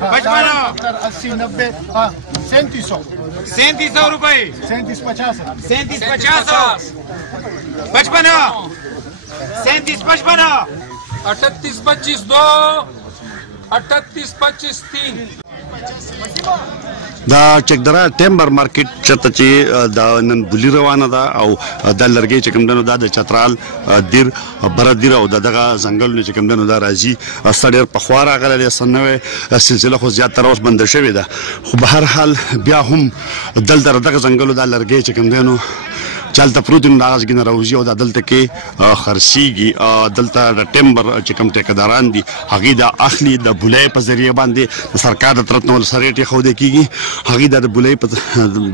55 80 90 3700 3700 रुपए 3750 3750 55 3755 38 25 2 38 25 3 دا چکدره ټیمبر مارکیټ چته چې دا نن بلی روانه ده او د لرګي چې کوم دنو دا د چترال دیر بردیر او دغه ځنګلونه چې کوم دنو دا راځي ستړي په خوا راغله سنوي سلسله خو زیات تر اوس بند شوې ده خو به هر حال بیا هم دلته دغه ځنګلو دا لرګي چې کوم دنو چلته پروتین راغز کې راوځي او د دلته کې خرسيږي دلته د ټیمبر چې کوم ټیکداران دي هغه د اخلي د بولای په ذریعہ باندې سرکار د ترتنول سریټي خو د کیږي هغه د بولای په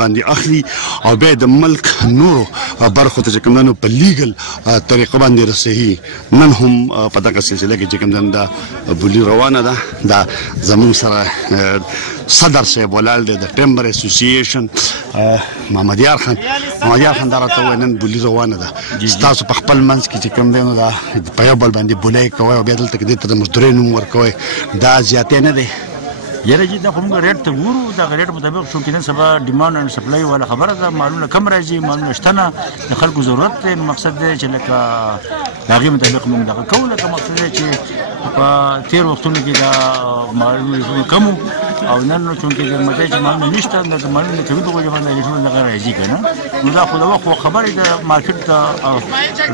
باندې اخلي او به د ملک نورو برخو ته کوم نو په لیګل طریقه باندې رسېږي نن هم په دغه سلسله کې چې کوم د بولی روانه ده دا زمون سره صدر صاحب ولال د ټیمبر اسوسییشن محمد یار خان درته نن بولی روانه ده تاسو په خپل منځ کې چې کوم دی نو دا په یو بل باندې بولای کوي او بیا دلته کې د مزدورۍ نوم ورکوي دا زیاتې نه دی یره چې دا کوم ریټ ته ګورو دا ریټ مطابق شو کېدن سبا ډیماند اند سپلای ولا خبره ده معلومه کم راځي معلومه شتنه د خلکو ضرورت دی مقصد دی چې لکه هغه مطابق موږ دا کوله کوم مقصد دی چې په تیر وختونو کې دا معلومه کم او نن نو چې د مته چې معلومه نشته د معلومه کوي په وجه باندې ټول لږه راځي کنه نو دا خو د وخت خبره ده مارکیټ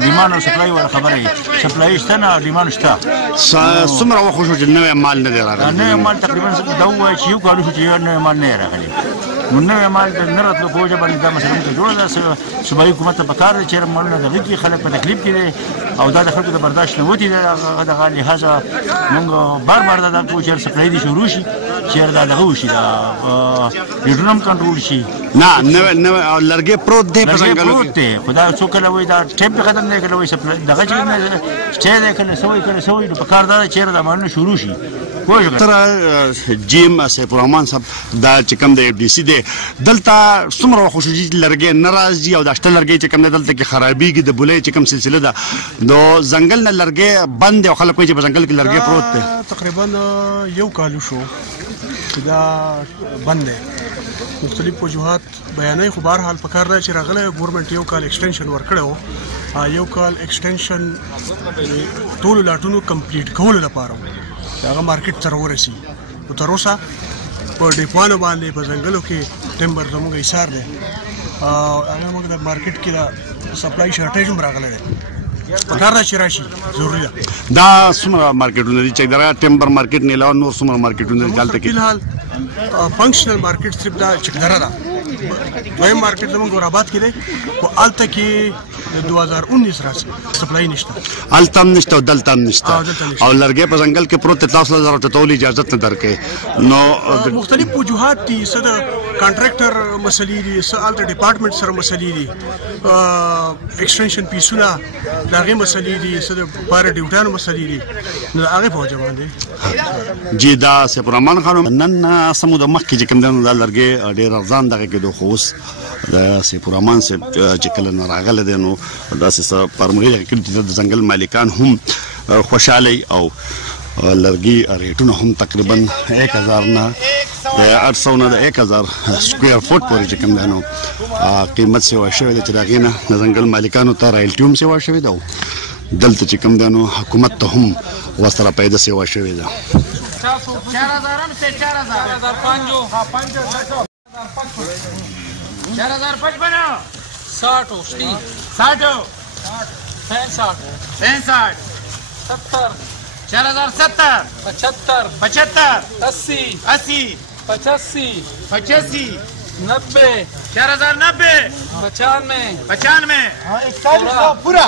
ډیماند اند سپلای ولا خبره سپلای شتنه ډیماند شته څومره وخت شو چې نوې مال نه دی راغلی نوې مال تقریبا دا وایي چې یو کالو چې یو نوې مال نه راغلی نو نوې مال د نراتلو په وجه باندې دا مثلا ته جوړه ده صوبایي حکومت ته پکار دی چې مالونه دغه کې خلک په تکلیف کې دي او دا د خلکو د برداشت نه وتی دغه لحاظه موږ بار بار دا کوو چې سپلای دي شروع شي چې دا دغه وشي دا ریټرنم کنټرول شي نه لرګي پروت دی په ځنګلو کې خدا څو کله وای دا ټیپ ختم نه کله وای سپلای دغه چې نه کله سوي نو پکار دا چې دا مالونه شروع شي تر جیم سیف الرحمن صاحب دا چې کوم د اف ډي سي دی دلته څومره وخت شو چې لرګي ناراضي او د شته لرګي چې کوم دلته کې خرابېږي د بولې چې کوم سلسله ده نو ځنګل نه لرګي بند او خلک کوي چې په ځنګل کې لرګي پروت دی تقریبا یو کال شو دا بند دی مختلف وجوهات بیانې خو بهر حال په کار دی چې راغله ګورنمنت یو کال ایکسټنشن ورکړو یو کال ایکسټنشن ټول لاټونو کمپلیټ کول لپاره هغه مارکیټ تر ورسي او تر اوسه په ډیپوانو باندې په ځنګلو کې ټیمبر زموږ ایثار دی هغه موږ د مارکیټ کې د سپلای شارټیج هم راغلی دی په کار دا چې راشي ضروري ده دا څومره مارکیټونه دي چې دا ټیمبر مارکیټ نه علاوه نور څومره مارکیټونه دي دلته کې فلحال فنکشنل مارکیټ صرف دا چکدره ده دویم مارکیټ زموږ ګوراباد کې دی او هلته کې د 2019 راځي سپلای نشته هلته هم نشته او دلته هم نشته او لرګي په ځنګل کې پروت تاسو له ضرورت ټول اجازه نه درکې نو مختلف وجوهات دي څه د کانټراکټر مسلې دي څه هلته ډپارټمنټ سره مسلې دي ایکسټنشن پیسونه د هغې مسلې دي څه د پاره ډیوټانو مسلې دي نو د هغې په وجه باندې جی دا سیف الرحمن خان نن سمو د مخکې چې کوم دا لرګي ډېر ارزان دغه کې خو اوس د سیف الرحمن صاحب چې کله نه راغلی دی نو داسې څه پرمغې کې د ځنګل مالکان هم خوشحاله او لرګي ریټونه هم تقریبا 1000 نه د 800 نه د 1000 سکوير فوټ پورې چې کوم دی نو قیمت سیوا شوې ده چې د هغې نه د ځنګل مالکانو ته رایلټي هم سیوا شوې ده دلته چې کوم دی نو حکومت ته هم ورسره پیدا سیوا شوې ده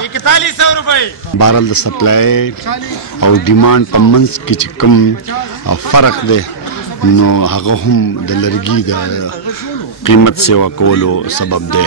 4100 रुपए بهرحال د سپلای او ډیماند په منځ کې چې کوم فرق دی نو هغه هم د لرګي د قیمت سیوا کولو سبب دی